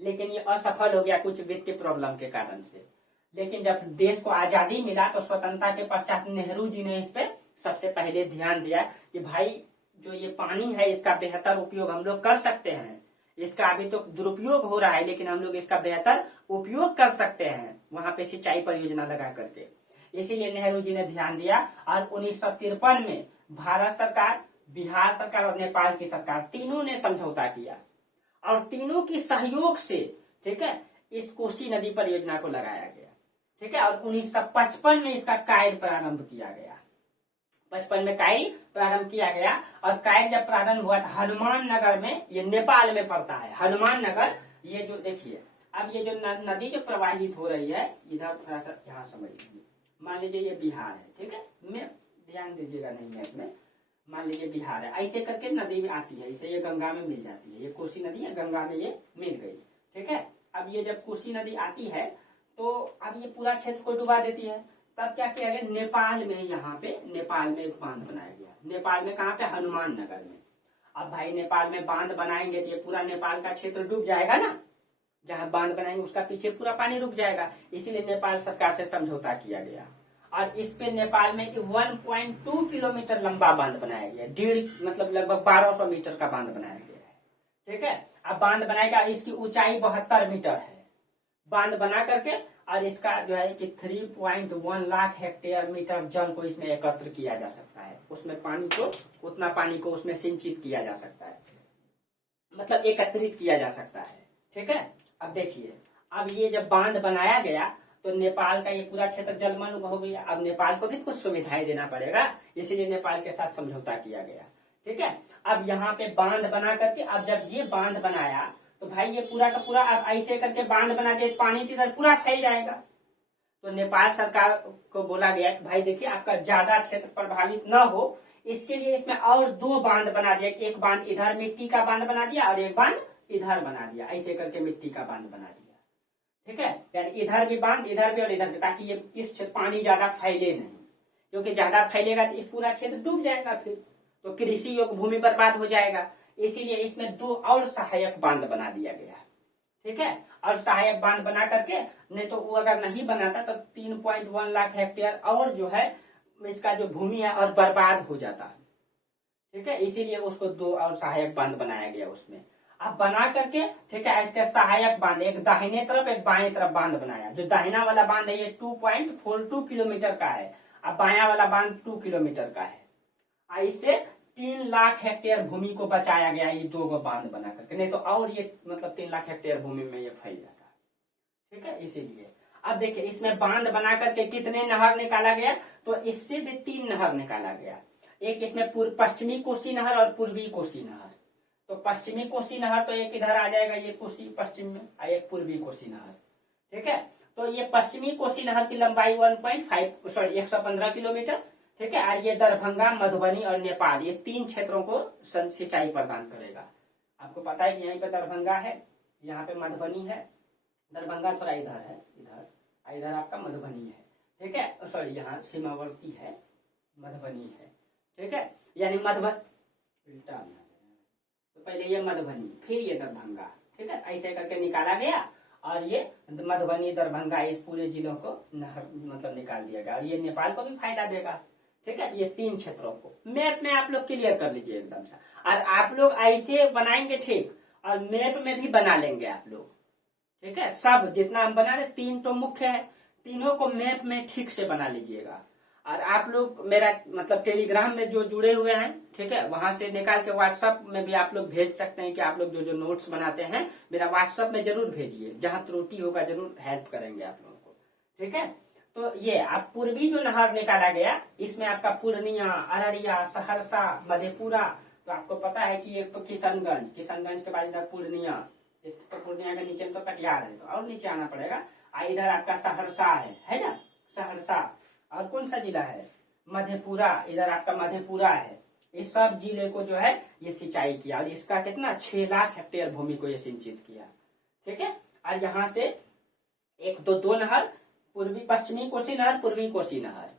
लेकिन ये असफल हो गया कुछ वित्तीय प्रॉब्लम के कारण से। लेकिन जब देश को आजादी मिला तो स्वतंत्रता के पश्चात नेहरू जी ने इस पे सबसे पहले ध्यान दिया कि भाई जो ये पानी है इसका बेहतर उपयोग हम लोग कर सकते हैं। इसका अभी तो दुरुपयोग हो रहा है, लेकिन हम लोग इसका बेहतर उपयोग कर सकते हैं वहां पे सिंचाई परियोजना लगा करके। इसीलिए नेहरू जी ने ध्यान दिया, और 1953 में भारत सरकार, बिहार सरकार और नेपाल की सरकार तीनों ने समझौता किया, और तीनों की सहयोग से, ठीक है, इस कोसी नदी परियोजना को लगाया गया। ठीक है, और 1955 में इसका कार्य प्रारंभ किया गया। 55 में कार्य प्रारंभ किया गया, और कार्य जब प्रारंभ हुआ था हनुमान नगर में, ये नेपाल में पड़ता है हनुमान नगर। ये जो देखिए अब ये जो नदी जो प्रवाहित हो रही है इधर, थोड़ा सा यहाँ समझ लीजिए, मान लीजिए ये बिहार है, ठीक है, मैप ध्यान दीजिएगा, नहीं मैप में मान लीजिए बिहार है, ऐसे करके नदी में आती है, इसे ये गंगा में मिल जाती है, ये कोसी नदी है, गंगा में ये मिल गई, ठीक है। अब ये जब कोसी नदी आती है तो अब ये पूरा क्षेत्र को डुबा देती है, तब क्या किया गया, नेपाल में, यहाँ पे नेपाल में एक बांध बनाया गया, नेपाल में कहाँ पे, हनुमान नगर में। अब भाई नेपाल में बांध बनाएंगे तो ये पूरा नेपाल का क्षेत्र डूब जाएगा ना, जहाँ बांध बनाएंगे उसका पीछे पूरा पानी रुक जाएगा, इसीलिए नेपाल सरकार से समझौता किया गया। और इस पे नेपाल में 1.2 किलोमीटर लंबा बांध बनाया गया, 1.5 मतलब लगभग 1200 मीटर का बांध बनाया गया है, ठीक है। अब बांध बनाएगा, इसकी ऊंचाई 72 मीटर है, बांध बना करके, और इसका जो है कि 3.1 लाख हेक्टेयर मीटर जल को इसमें एकत्र किया जा सकता है, उसमें पानी को, उतना पानी को उसमें सिंचित किया जा सकता है, मतलब एकत्रित किया जा सकता है, ठीक है। अब देखिए, अब ये जब बांध बनाया गया तो नेपाल का ये पूरा क्षेत्र जलमग्न हो गया, अब नेपाल को भी कुछ सुविधाएं देना पड़ेगा, इसीलिए नेपाल के साथ समझौता किया गया, ठीक है। अब यहाँ पे बांध बना करके, अब जब ये बांध बनाया तो भाई ये पूरा का पूरा, अब ऐसे करके बांध बना दिया, पानी इधर पूरा फैल जाएगा। तो नेपाल सरकार को बोला गया कि भाई देखिए, आपका ज्यादा क्षेत्र प्रभावित न हो, इसके लिए इसमें और 2 बांध बना दिया, एक बांध इधर मिट्टी का बांध बना दिया और एक बांध इधर बना दिया, ऐसे करके मिट्टी का बांध बना दिया, ठीक है। यानी इधर भी बांध, इधर भी और इधर भी, ताकि ये इस क्षेत्र पानी ज्यादा फैले नहीं, क्योंकि ज्यादा फैलेगा तो इस पूरा क्षेत्र डूब जाएगा, फिर तो कृषि योग्य भूमि बर्बाद हो जाएगा, इसीलिए इसमें 2 और सहायक बांध बना दिया गया, ठीक है। और सहायक बांध बना करके, नहीं तो वो अगर नहीं बनाता तो 3.1 लाख हेक्टेयर और जो है इसका जो भूमि है और बर्बाद हो जाता, ठीक है, इसीलिए उसको 2 और सहायक बांध बनाया गया उसमें। अब बना करके, ठीक है, इसके सहायक बांध, एक दाहिने तरफ एक बाएं तरफ बांध बनाया, जो दाहिना वाला बांध है ये 2.42 किलोमीटर का है, अब बाया वाला बांध 2 किलोमीटर का है। इससे 3 लाख हेक्टेयर भूमि को बचाया गया, ये 2 बांध बना करके, नहीं तो और ये मतलब 3 लाख हेक्टेयर भूमि में ये फैल जाता, ठीक है, इसीलिए। अब देखिए, इसमें बांध बना करके कितने नहर निकाला गया, तो इससे भी 3 नहर निकाला गया, एक इसमें पश्चिमी कोसी नहर और पूर्वी कोसी नहर। तो पश्चिमी कोसी नहर तो एक इधर आ जाएगा, ये कोसी पश्चिम में, और एक पूर्वी कोसी नहर, ठीक है। तो ये पश्चिमी कोसी नहर की लंबाई 115 किलोमीटर, ठीक है, और ये दरभंगा, मधुबनी और नेपाल, ये 3 क्षेत्रों को सिंचाई प्रदान करेगा। आपको पता है कि यहीं पे दरभंगा है, यहाँ पे मधुबनी है, दरभंगा थोड़ा इधर है, इधर आपका मधुबनी है, ठीक है, सॉरी यहाँ सीमावर्ती है, मधुबनी है, ठीक है, यानी मधुबनी, तो पहले ये मधुबनी फिर ये दरभंगा, ठीक है, ऐसे करके निकाला गया, और ये मधुबनी दरभंगा इस पूरे जिलों को नहर मतलब निकाल दिया गया, और ये नेपाल को भी फायदा देगा, ठीक है। ये 3 क्षेत्रों को मैप में आप लोग क्लियर कर लीजिए एकदम से, और आप लोग ऐसे बनाएंगे, ठीक, और मैप में भी बना लेंगे आप लोग, ठीक है। सब जितना हम बना रहे, 3 तो मुख्य है, तीनों को मैप में ठीक से बना लीजिएगा। और आप लोग मेरा मतलब टेलीग्राम में जो जुड़े हुए हैं, ठीक है, वहां से निकाल के व्हाट्सएप में भी आप लोग भेज सकते हैं कि आप लोग जो नोट्स बनाते हैं मेरा व्हाट्सएप में जरूर भेजिए, जहां त्रुटि होगा जरूर हेल्प करेंगे आप लोगों को, ठीक है। तो ये आप पूर्वी जो नहर निकाला गया, इसमें आपका पूर्णिया, अररिया, सहरसा, मधेपुरा, तो आपको पता है कि एक तो किशनगंज के बाद इधर पूर्णिया, इस तो पूर्णिया के नीचे में तो कटिहार है, तो और नीचे आना पड़ेगा, इधर आपका सहरसा है ना, सहरसा, और कौन सा जिला है, मधेपुरा, इधर आपका मधेपुरा है, इस सब जिले को जो है ये सिंचाई किया, और इसका कितना 6 लाख हेक्टेयर भूमि को ये सिंचित किया, ठीक है। और यहाँ से एक दो नहर, पश्चिमी कोसी नहर, पूर्वी कोसी नहर,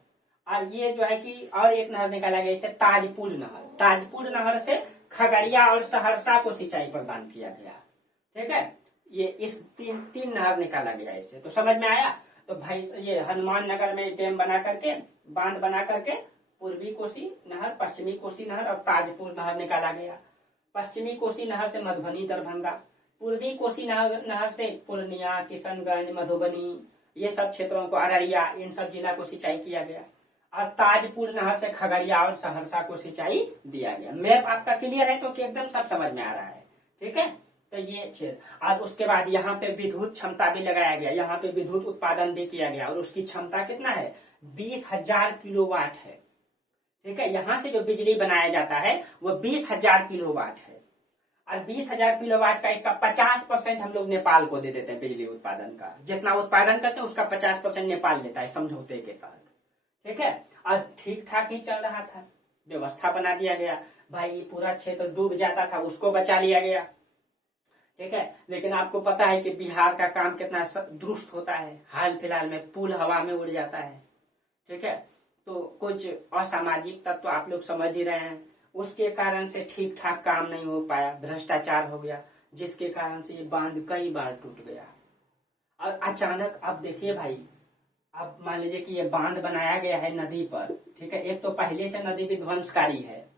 और ये जो है कि और एक नहर निकाला गया, इसे ताजपुर नहर से खगड़िया और सहरसा को सिंचाई प्रदान किया गया, ठीक है। ये इस तीन नहर निकाला गया इससे, तो समझ में आया। तो भाई ये हनुमान नगर में डैम बना करके, बांध बना करके पूर्वी कोसी नहर, पश्चिमी कोसी नहर और ताजपुर नहर निकाला गया। पश्चिमी कोसी नहर से मधुबनी, दरभंगा, पूर्वी कोसी नहर से पूर्णिया, किशनगंज, मधुबनी, ये सब क्षेत्रों को, अररिया, इन सब जिला को सिंचाई किया गया। और ताजपुर नहर से खगड़िया और सहरसा को सिंचाई दिया गया। मैप आपका क्लियर है तो एकदम सब समझ में आ रहा है, ठीक है। तो ये क्षेत्र, और उसके बाद यहाँ पे विद्युत क्षमता भी लगाया गया, यहाँ पे विद्युत उत्पादन भी किया गया, और उसकी क्षमता कितना है, 20,000 किलोवाट है, ठीक है। यहाँ से जो बिजली बनाया जाता है वो 20,000 किलोवाट है। और 20,000 किलोवाट का इसका 50% हम लोग नेपाल को दे देते हैं बिजली उत्पादन का। जितना उत्पादन करते हैं उसका 50% नेपाल लेता है समझौते के तहत। ठीक है, और ठीक ठाक ही चल रहा था, व्यवस्था बना दिया गया भाई, पूरा क्षेत्र डूब जाता था उसको बचा लिया गया। ठीक है, लेकिन आपको पता है कि बिहार का काम कितना दुरुस्त होता है, हाल फिलहाल में पुल हवा में उड़ जाता है। ठीक है, तो कुछ असामाजिक तत्व तो आप लोग समझ ही रहे हैं, उसके कारण से ठीक ठाक काम नहीं हो पाया, भ्रष्टाचार हो गया, जिसके कारण से ये बांध कई बार टूट गया। और अचानक अब देखिए भाई, अब मान लीजिए कि ये बांध बनाया गया है नदी पर। ठीक है, एक तो पहले से नदी विध्वंसकारी है,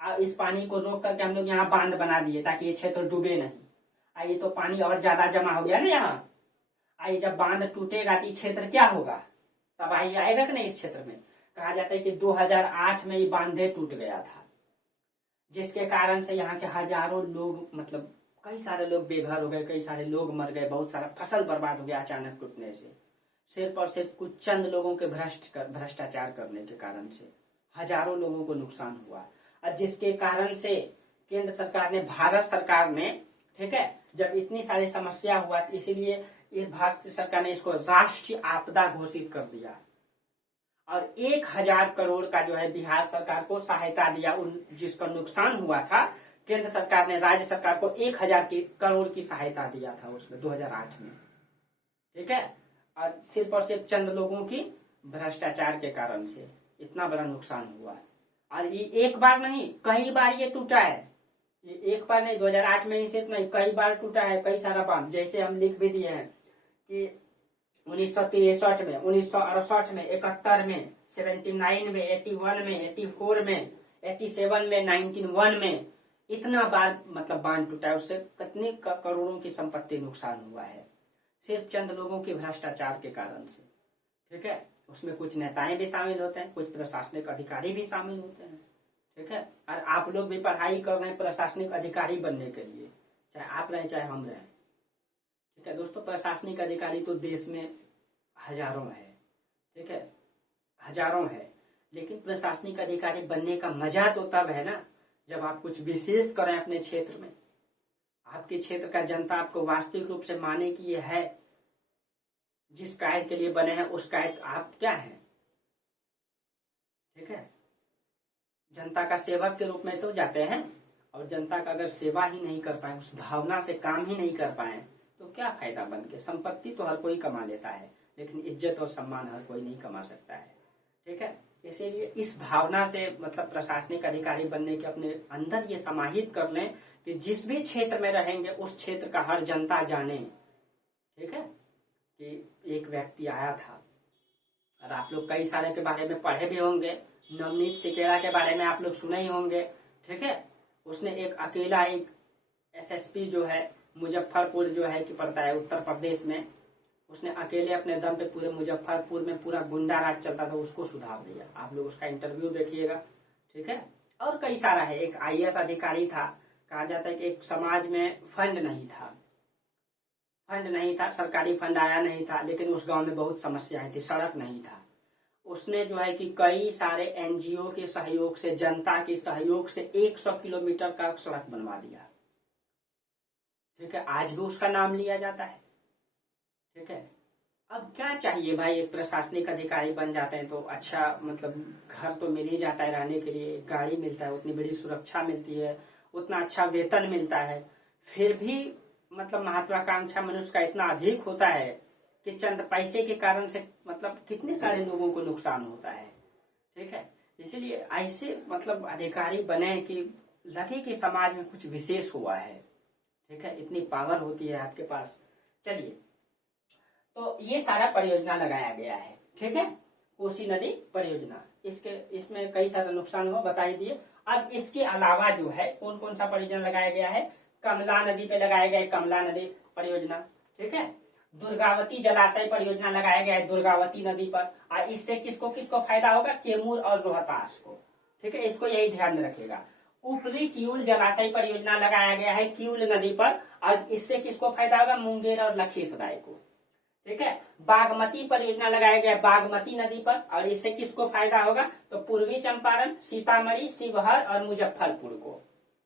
अब इस पानी को रोक करके हम लोग यहाँ बांध बना दिए ताकि ये क्षेत्र डूबे नहीं। ये तो पानी और ज्यादा जमा हो गया ना यहाँ। आई जब बांध टूटेगा तो क्षेत्र क्या होगा, तबाही आएगा कि नहीं इस क्षेत्र में। कहा जाता है कि 2008 में ये बांधे टूट गया था, जिसके कारण से यहाँ के हजारों लोग, मतलब कई सारे लोग बेघर हो गए, कई सारे लोग मर गए, बहुत सारा फसल बर्बाद हो गया अचानक टूटने से। सिर्फ और सिर्फ कुछ चंद लोगों के भ्रष्टाचार करने के कारण से हजारों लोगों को नुकसान हुआ। और जिसके कारण से केंद्र सरकार ने, भारत सरकार ने, ठीक है, जब इतनी सारी समस्या हुआ इसीलिए ये भारत सरकार ने इसको राष्ट्रीय आपदा घोषित कर दिया और 1,000 करोड़ का जो है बिहार सरकार को सहायता दिया। उन जिसका नुकसान हुआ था, केंद्र सरकार ने राज्य सरकार को 1,000 करोड़ की सहायता दिया था उसमें 2008 में। ठीक है, और सिर्फ चंद लोगों की भ्रष्टाचार के कारण से इतना बड़ा नुकसान हुआ। और ये एक बार नहीं, कई बार ये टूटा है। ये एक बार नहीं, 2008 में ही सिर्फ नहीं, कई बार टूटा है, कई सारा बांध। जैसे हम लिख भी दिए हैं कि 1963 में, 1968 में, 71 में, 79 में, 81 में, 84 में, 87 में, 91 में, इतना बार मतलब बांध टूटा है। उससे कितने करोड़ों की संपत्ति नुकसान हुआ है, सिर्फ चंद लोगों के भ्रष्टाचार के कारण से। ठीक है, उसमें कुछ नेताएं भी शामिल होते हैं, कुछ प्रशासनिक अधिकारी भी शामिल होते हैं। ठीक है, और आप लोग भी पढ़ाई कर रहे हैं प्रशासनिक अधिकारी बनने के लिए, चाहे आप रहें चाहे हम रहें। ठीक है दोस्तों, प्रशासनिक अधिकारी तो देश में हजारों है। ठीक है, हजारों है, लेकिन प्रशासनिक अधिकारी बनने का मजा तो तब है ना जब आप कुछ विशेष करें अपने क्षेत्र में, आपके क्षेत्र का जनता आपको वास्तविक रूप से माने कि ये है, जिस कार्य के लिए बने हैं उस कार्य आप क्या हैं। ठीक है, जनता का सेवक के रूप में तो जाते हैं, और जनता का अगर सेवा ही नहीं कर पाए, उस भावना से काम ही नहीं कर पाए, तो क्या फायदा बन के। संपत्ति तो हर कोई कमा लेता है, लेकिन इज्जत और सम्मान हर कोई नहीं कमा सकता है। ठीक है, इसीलिए इस भावना से मतलब प्रशासनिक अधिकारी बनने के अपने अंदर ये समाहित कर लें कि जिस भी क्षेत्र में रहेंगे उस क्षेत्र का हर जनता जाने। ठीक है, कि एक व्यक्ति आया था, और आप लोग कई सारे के बारे में पढ़े भी होंगे, नवनीत सिकेरा के बारे में आप लोग सुने ही होंगे। ठीक है, उसने एक अकेला एक एसएसपी जो है मुजफ्फरपुर जो है कि पड़ता है उत्तर प्रदेश में, उसने अकेले अपने दम पे पूरे मुजफ्फरपुर में पूरा गुंडा राज चलता था उसको सुधार दिया। आप लोग उसका इंटरव्यू देखिएगा। ठीक है, और कई सारा है। एक आईएएस अधिकारी था, कहा जाता है कि एक समाज में फंड नहीं था, सरकारी फंड आया नहीं था, लेकिन उस गांव में बहुत समस्याएं थी, सड़क नहीं था। उसने जो है कि कई सारे एनजीओ के सहयोग से, जनता के सहयोग से 100 किलोमीटर का सड़क बनवा दिया। ठीक है, आज भी उसका नाम लिया जाता है। ठीक है, अब क्या चाहिए भाई, एक प्रशासनिक अधिकारी बन जाते हैं तो अच्छा, मतलब घर तो मिल ही जाता है रहने के लिए, गाड़ी मिलता है, उतनी बड़ी सुरक्षा मिलती है, उतना अच्छा वेतन मिलता है, फिर भी मतलब महत्वाकांक्षा मनुष्य का इतना अधिक होता है कि चंद पैसे के कारण से मतलब कितने सारे लोगों को नुकसान होता है। ठीक है, इसलिए ऐसे मतलब अधिकारी बने कि लगे कि समाज में कुछ विशेष हुआ है। ठीक है, इतनी पावर होती है आपके पास। चलिए, तो ये सारा परियोजना लगाया गया है। ठीक है, कोसी नदी परियोजना, इसमें कई सारे नुकसान हुआ बता ही दिए। अब इसके अलावा जो है कौन कौन सा परियोजना लगाया गया है, कमला नदी पे लगाया गया है कमला नदी परियोजना। ठीक है, दुर्गावती जलाशय परियोजना लगाया गया है दुर्गावती नदी पर, और इससे किसको किसको फायदा होगा, कैमूर और रोहतास को। ठीक है, इसको यही ध्यान में रखिएगा। ऊपरी किऊल जलाशय परियोजना लगाया गया है किऊल नदी पर, और इससे किसको फायदा होगा, मुंगेर और लखीसराय को। ठीक है, बागमती परियोजना लगाया गया बागमती नदी पर, और इससे किसको फायदा होगा, तो पूर्वी चंपारण, सीतामढ़ी, शिवहर और मुजफ्फरपुर को।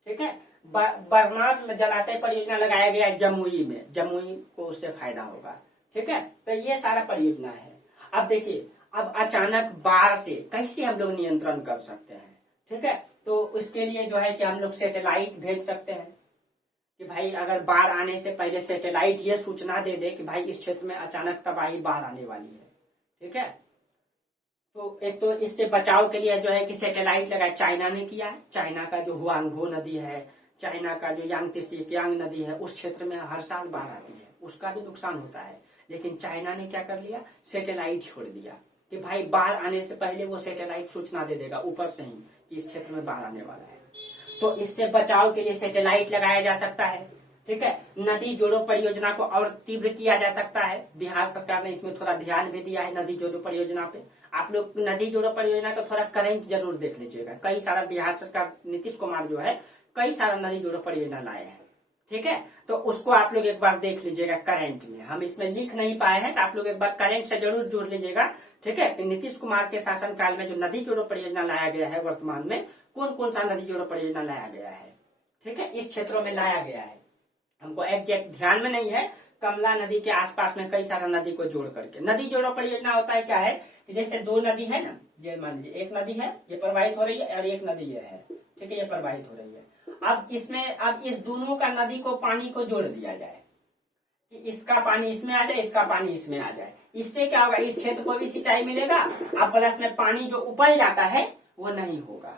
ठीक है, बरनार जलाशय परियोजना लगाया गया है जमुई में, जमुई को उससे फायदा होगा। ठीक है, तो ये सारा परियोजना है। अब देखिए, अब अचानक बाढ़ से कैसे हम लोग नियंत्रण कर सकते हैं। ठीक है, तो उसके लिए जो है कि हम लोग सैटेलाइट भेज सकते हैं कि भाई अगर बाढ़ आने से पहले सैटेलाइट ये सूचना दे दे कि भाई इस क्षेत्र में अचानक तबाही बाढ़ आने वाली है। ठीक है, तो एक तो इससे बचाव के लिए जो है कि सैटेलाइट लगाया, चाइना ने किया है। चाइना का जो हुआंगहो नदी है, चाइना का जो यांगत्से नदी है, उस क्षेत्र में हर साल बाढ़ आती है, उसका भी नुकसान होता है। लेकिन चाइना ने क्या कर लिया, सैटेलाइट छोड़ दिया कि भाई बाढ़ आने से पहले वो सैटेलाइट सूचना दे देगा ऊपर से ही कि इस क्षेत्र में बाढ़ आने वाला है। तो इससे बचाव के लिए सैटेलाइट लगाया जा सकता है। ठीक है, नदी जोड़ो परियोजना को और तीव्र किया जा सकता है। बिहार सरकार ने इसमें थोड़ा ध्यान भी दिया है नदी जोड़ो परियोजना पे। आप लोग नदी जोड़ो परियोजना का थोड़ा करंट जरूर देख लीजिएगा। कई सारा बिहार सरकार नीतीश कुमार जो है कई सारा नदी जोड़ो परियोजना लाए हैं। ठीक है, तो उसको आप लोग एक बार देख लीजिएगा करंट में। हम इसमें लिख नहीं पाए हैं, तो आप लोग एक बार करंट से जरूर जोड़ लीजिएगा। ठीक है, नीतीश कुमार के शासनकाल में जो नदी जोड़ो परियोजना लाया गया है, वर्तमान में कौन कौन सा नदी जोड़ो परियोजना लाया गया है। ठीक है, इस क्षेत्रों में लाया गया है, हमको एग्जैक्ट ध्यान में नहीं है। कमला नदी के आसपास में कई सारा नदी को जोड़ करके नदी जोड़ो परियोजना होता है। क्या है, जैसे दो नदी है ना, ये मान लीजिए एक नदी है, ये प्रवाहित हो रही है, और एक नदी ये है। ठीक है, ये प्रवाहित हो रही है। अब इसमें अब इस दोनों का नदी को पानी को जोड़ दिया जाए कि इसका पानी इसमें आ जाए, इसका पानी इसमें आ जाए। इससे क्या होगा, इस क्षेत्र को भी सिंचाई मिलेगा, अब प्लस में पानी जो उपल जाता है वो नहीं होगा।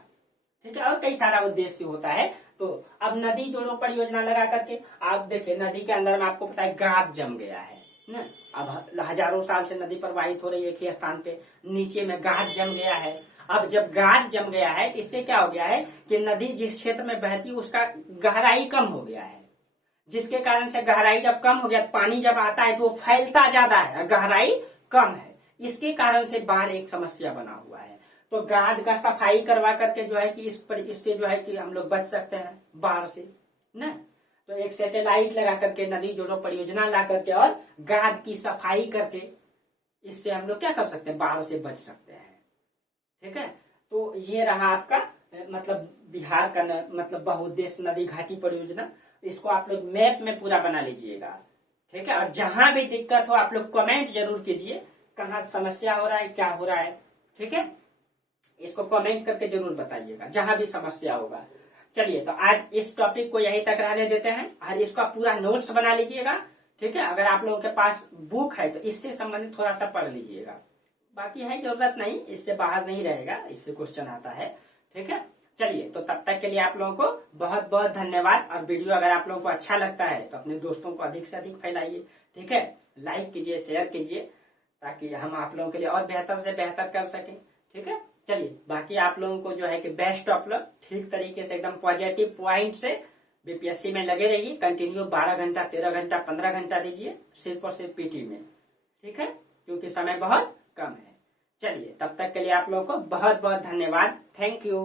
ठीक है, और कई सारा उद्देश्य होता है। तो अब नदी जोड़ो परियोजना लगा करके आप देखिए, नदी के अंदर में आपको पता है गाद जम गया है ना। अब हजारों साल से नदी प्रवाहित हो रही है एक ही स्थान पे, नीचे में गाद जम गया है। अब जब गाद जम गया है, इससे क्या हो गया है कि नदी जिस क्षेत्र में बहती उसका गहराई कम हो गया है, जिसके कारण से गहराई जब कम हो गया, पानी जब आता है तो वो फैलता ज्यादा है, गहराई कम है। इसके कारण से बाढ़ एक समस्या बना हुआ है। तो गाद का सफाई करवा करके जो है कि इससे जो है कि हम लोग बच सकते हैं बाढ़ से ना। तो एक सैटेलाइट लगा करके नदी जोड़ो परियोजना ला करके और गाद की सफाई करके इससे हम लोग क्या कर सकते हैं, बाढ़ से बच सकते हैं। ठीक है, तो ये रहा आपका मतलब बिहार का मतलब बहुउद्देश्य नदी घाटी परियोजना। इसको आप लोग मैप में पूरा बना लीजिएगा। ठीक है, और जहां भी दिक्कत हो आप लोग कमेंट जरूर कीजिए, कहाँ समस्या हो रहा है, क्या हो रहा है। ठीक है, इसको कमेंट करके जरूर बताइएगा जहां भी समस्या होगा। चलिए, तो आज इस टॉपिक को यहीं तक रहने देते हैं, और इसका पूरा नोट्स बना लीजिएगा। ठीक है, अगर आप लोगों के पास बुक है तो इससे संबंधित थोड़ा सा पढ़ लीजिएगा, बाकी है जरूरत नहीं, इससे बाहर नहीं रहेगा, इससे क्वेश्चन आता है। ठीक है, चलिए, तो तब तक के लिए आप लोगों को बहुत बहुत धन्यवाद। और वीडियो अगर आप लोगों को अच्छा लगता है तो अपने दोस्तों को अधिक से अधिक फैलाइए। ठीक है, लाइक कीजिए, शेयर कीजिए, ताकि हम आप लोगों के लिए और बेहतर से बेहतर कर सकें। ठीक है, चलिए, बाकी आप लोगों को जो है कि बेस्ट ऑफ लक, ठीक तरीके से एकदम पॉजिटिव पॉइंट से बीपीएससी में लगे रहिए। कंटिन्यू 12 घंटा, 13 घंटा, 15 घंटा दीजिए, सिर्फ और सिर्फ पीटी में। ठीक है, क्योंकि समय बहुत कम है। चलिए, तब तक के लिए आप लोगों को बहुत बहुत धन्यवाद। Thank you.